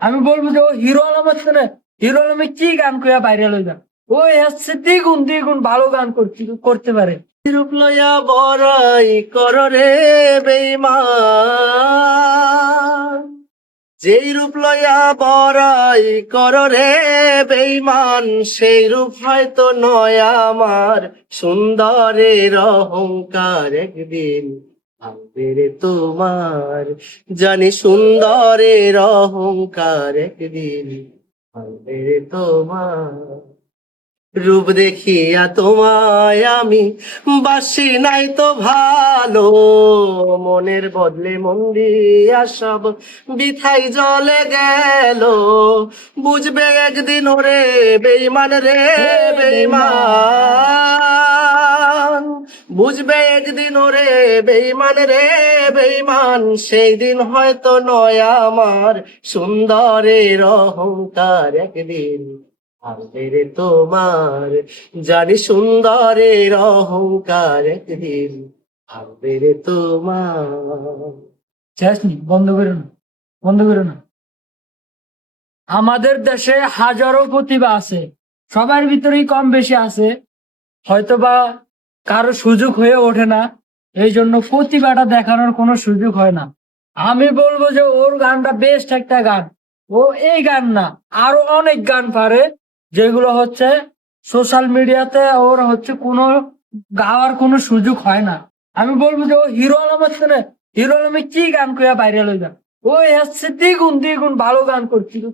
আমি বলবো যে ও হিরো আলম আছে না, হিরো আলমে কি গান কইয়া ভাইরাল হয়ে যান, ও হচ্ছে দ্বিগুণ দ্বিগুণ ভালো গান করতে পারে। রূপ লইয়া বড়াই কর রে বেঈমান, যেই রূপ লইয়া বড়াই কর রে বেঈমান, সেই রূপ হয়তো নয় আমার সুন্দরের অহংকার, একদিন ভাঙবে রে তোমার, জানি সুন্দরের অহংকার, একদিন ভাঙবে রে তোমার। রূপ দেখিয়া তোমায় আমি বাসি নাই তো ভালো, মনের বদলে মন দিয়া সব বিথাই জলে গেল, বুঝবে একদিন ওরে বেঈমান রে এ বেঈমান, বেঈমান, বুঝবে একদিন ওরে বেঈমান রে বেঈমান, সেই দিন হয়তো নয় আমার সুন্দরের অহংকার, একদিন ভাঙবে রে তোমার, জানি সুন্দরের অহংকার, একদিন ভাঙবে রে তোমার। শেষ নি, বন্ধ করো না, বন্ধ করো না। আমাদের দেশে হাজারো প্রতিভা আছে, সবার ভিতরেই কম বেশি আছে, হয়তোবা কারো সুযোগ হয়ে ওঠে না, এই জন্য প্রতিভাটা দেখানোর কোনো সুযোগ হয় না। আমি বলবো যে ওর গানটা বেস্ট একটা গান। ও এই গান না, আরো অনেক গান পারে, যেগুলো হচ্ছে সোশ্যাল মিডিয়াতে ওর হচ্ছে কোনো গাওয়ার কোনো সুযোগ হয় না। আমি বলবো যে ও হিরো আলম আছে না, হিরো আলমে কি গান কইয়া ভাইরাল হয়ে যান, ও হচ্ছে দ্বিগুণ দ্বিগুণ ভালো গান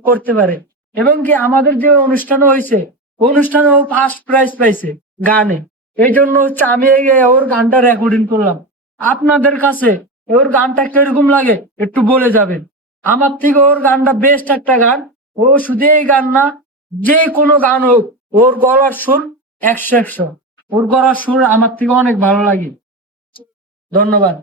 করতে পারে। এবং কি আমাদের যে অনুষ্ঠান হয়েছে, অনুষ্ঠানে ও ফার্স্ট প্রাইজ পাইছে গানে। এই জন্য হচ্ছে আমি ওর গানটা রেকর্ডিং করলাম। আপনাদের কাছে ওর গানটা কিরকম লাগে একটু বলে যাবেন। আমার থেকে ওর গানটা বেস্ট একটা গান। ও শুধু এই গান না, যে কোনো গান হোক, ওর গলার সুর 100 100। ওর গলার সুর আমার থেকে অনেক ভালো লাগে। ধন্যবাদ।